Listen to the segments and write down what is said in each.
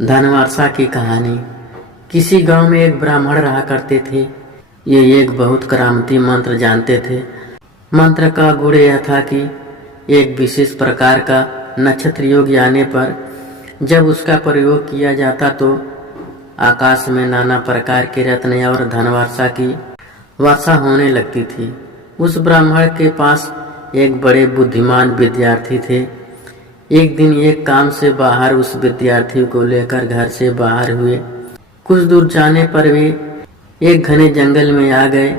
धनवर्षा की कहानी। किसी गांव में एक ब्राह्मण रहा करते थे। ये एक बहुत करामती मंत्र जानते थे। मंत्र का गुण यह था कि एक विशेष प्रकार का नक्षत्र योग आने पर जब उसका प्रयोग किया जाता तो आकाश में नाना प्रकार के रत्न और धनवर्षा की वर्षा होने लगती थी। उस ब्राह्मण के पास एक बड़े बुद्धिमान विद्यार्थी थे। एक दिन एक काम से बाहर उस विद्यार्थी को लेकर घर से बाहर हुए। कुछ दूर जाने पर वे एक घने जंगल में आ गए।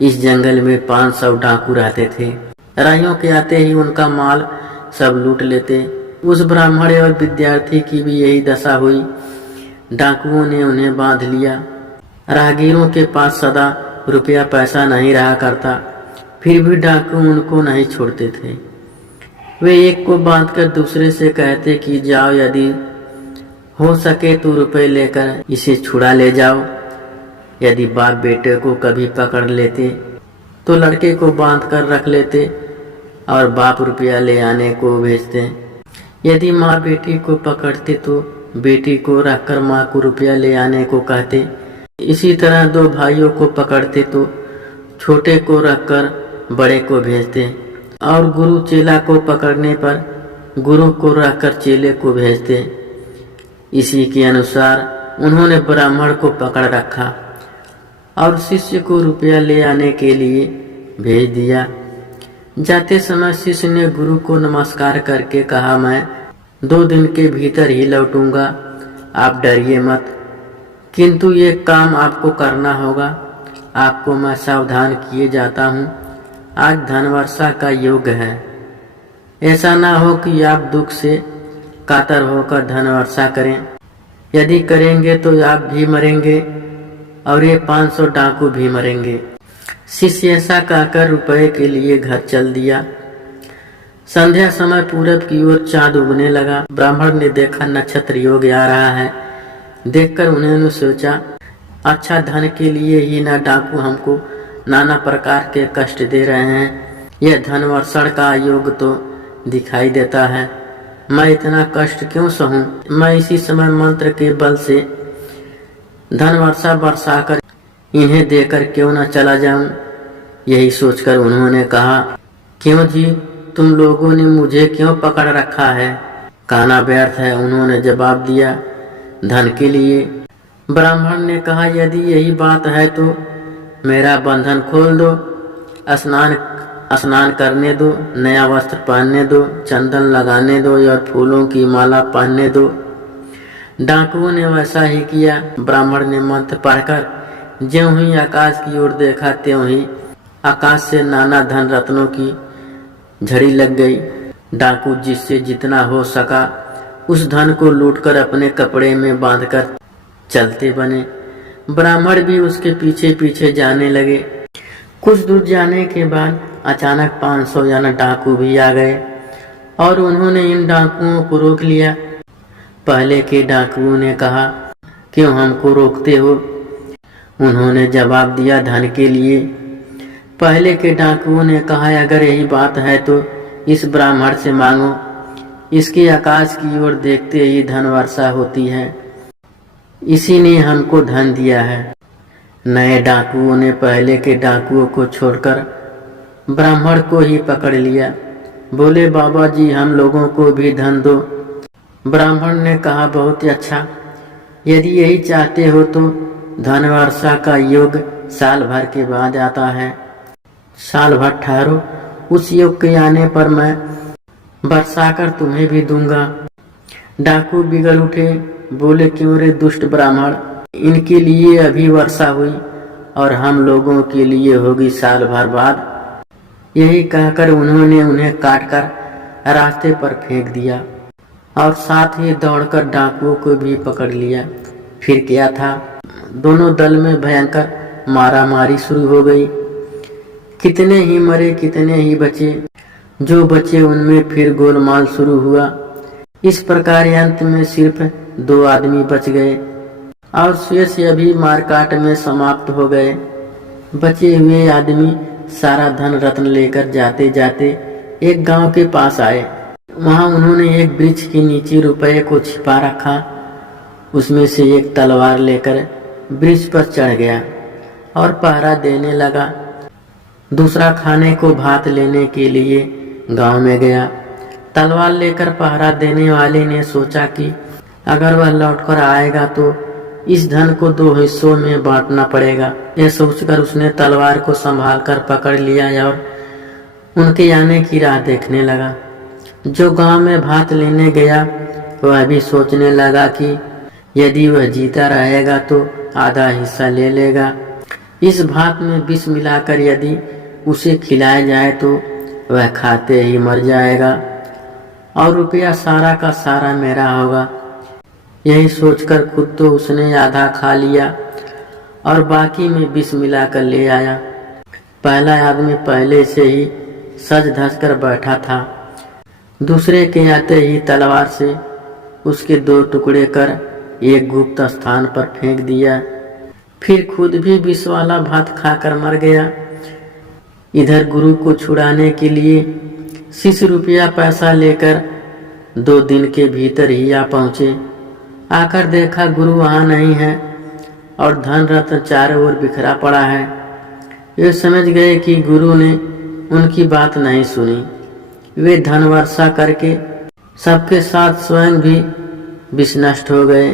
इस जंगल में 500 डाकू रहते थे। राहियों के आते ही उनका माल सब लूट लेते। उस ब्राह्मण और विद्यार्थी की भी यही दशा हुई। डाकुओं ने उन्हें बांध लिया। राहगीरों के पास सदा रुपया पैसा नहीं रहा करता, फिर भी डाकू उनको नहीं छोड़ते थे। वे एक को बांधकर दूसरे से कहते कि जाओ, यदि हो सके तो रुपए लेकर इसे छुड़ा ले जाओ। यदि बाप बेटे को कभी पकड़ लेते तो लड़के को बांध कर रख लेते और बाप रुपया ले आने को भेजते। यदि माँ बेटी को पकड़ते तो बेटी को रखकर माँ को रुपया ले आने को कहते। इसी तरह दो भाइयों को पकड़ते तो छोटे को रखकर बड़े को भेजते और गुरु चेला को पकड़ने पर गुरु को रखकर चेले को भेजते। इसी के अनुसार उन्होंने ब्राह्मण को पकड़ रखा और शिष्य को रुपया ले आने के लिए भेज दिया। जाते समय शिष्य ने गुरु को नमस्कार करके कहा, मैं 2 दिन के भीतर ही लौटूंगा, आप डरिए मत, किंतु ये काम आपको करना होगा। आपको मैं सावधान किए जाता हूँ। आज धनवर्षा का योग है। ऐसा ना हो कि आप दुख से कातर होकर धनवर्षा करें। यदि करेंगे तो आप भी मरेंगे और ये 500 डाकू भी मरेंगे। शिष्य ऐसा कहकर रुपए के लिए घर चल दिया। संध्या समय पूरब की ओर चांद उगने लगा। ब्राह्मण ने देखा नक्षत्र योग आ रहा है। देखकर उन्होंने सोचा, अच्छा धन के लिए ही ना डाकू हमको नाना प्रकार के कष्ट दे रहे हैं। यह धनवर्षण का योग तो दिखाई देता है। मैं इतना कष्ट क्यों सहूं? मैं इसी समय मंत्र के बल से धनवर्षा बरसाकर इन्हें देकर क्यों न चला जाऊं? यही सोचकर उन्होंने कहा, क्यों जी, तुम लोगों ने मुझे क्यों पकड़ रखा है? कहना व्यर्थ है, उन्होंने जवाब दिया, धन के लिए। ब्राह्मण ने कहा, यदि यही बात है तो मेरा बंधन खोल दो, स्नान करने दो, नया वस्त्र पहनने दो, चंदन लगाने दो और फूलों की माला पहनने दो। डाकुओं ने वैसा ही किया। ब्राह्मण ने मंत्र पढ़कर ज्यों ही आकाश की ओर देखा त्यों ही आकाश से नाना धन रत्नों की झड़ी लग गई। डाकू जिससे जितना हो सका उस धन को लूटकर अपने कपड़े में बांधकर चलते बने। ब्राह्मण भी उसके पीछे पीछे जाने लगे। कुछ दूर जाने के बाद अचानक 500 याना डाकू भी आ गए और उन्होंने इन डाकुओं को रोक लिया। पहले के डाकुओं ने कहा, क्यों हमको रोकते हो? उन्होंने जवाब दिया, धन के लिए। पहले के डाकुओं ने कहा, अगर यही बात है तो इस ब्राह्मण से मांगो, इसके आकाश की ओर देखते ही धन वर्षा होती है, इसी ने हमको धन दिया है। नए डाकुओं ने पहले के डाकुओं को छोड़कर ब्राह्मण को ही पकड़ लिया। बोले, बाबा जी, हम लोगों को भी धन दो। ब्राह्मण ने कहा, बहुत अच्छा, यदि यही चाहते हो तो धन वर्षा का योग साल भर के बाद आता है। साल भर ठहरो, उस योग के आने पर मैं बरसाकर तुम्हें भी दूंगा। डाकू बिगड़ उठे। बोले, क्यों रे दुष्ट ब्राह्मण, इनके लिए अभी वर्षा हुई और हम लोगों के लिए होगी साल भर बाद। यही कहकर उन्होंने उन्हें काटकर रास्ते पर फेंक दिया और साथ ही दौड़कर डाकुओं को भी पकड़ लिया। फिर क्या था, दोनों दल में भयंकर मारामारी शुरू हो गई। कितने ही मरे, कितने ही बचे। जो बचे उनमें फिर गोलमाल शुरू हुआ। इस प्रकार अंत में सिर्फ 2 आदमी बच गए और शेष अभी मारकाट में समाप्त हो गए। बचे हुए आदमी सारा धन रत्न लेकर जाते जाते एक गांव के पास आए। वहां उन्होंने एक वृक्ष के नीचे रुपए को छिपा रखा उसमें से एक तलवार लेकर ब्रिज पर चढ़ गया और पहरा देने लगा। दूसरा खाने को भात लेने के लिए गांव में गया। तलवार लेकर पहरा देने वाले ने सोचा कि अगर वह लौटकर आएगा तो इस धन को 2 हिस्सों में बांटना पड़ेगा। यह सोचकर उसने तलवार को संभाल कर पकड़ लिया और उनके आने की राह देखने लगा। जो गांव में भात लेने गया वह भी सोचने लगा कि यदि वह जीता रहेगा तो आधा हिस्सा ले लेगा। इस भात में विष मिलाकर यदि उसे खिलाया जाए तो वह खाते ही मर जाएगा और रुपया सारा का सारा मेरा होगा। यही सोचकर खुद तो उसने आधा खा लिया और बाकी में विष मिलाकर ले आया। पहला आदमी पहले से ही सज धज कर बैठा था। दूसरे के आते ही तलवार से उसके 2 टुकड़े कर एक गुप्त स्थान पर फेंक दिया। फिर खुद भी विष वाला भात खाकर मर गया। इधर गुरु को छुड़ाने के लिए शिष्य रुपया पैसा लेकर 2 दिन के भीतर ही आ पहुंचे। आकर देखा गुरु वहां नहीं है और धन रत्न चारों ओर बिखरा पड़ा है। वे समझ गए कि गुरु ने उनकी बात नहीं सुनी। वे धन वर्षा करके सबके साथ स्वयं भी विष नष्ट हो गए।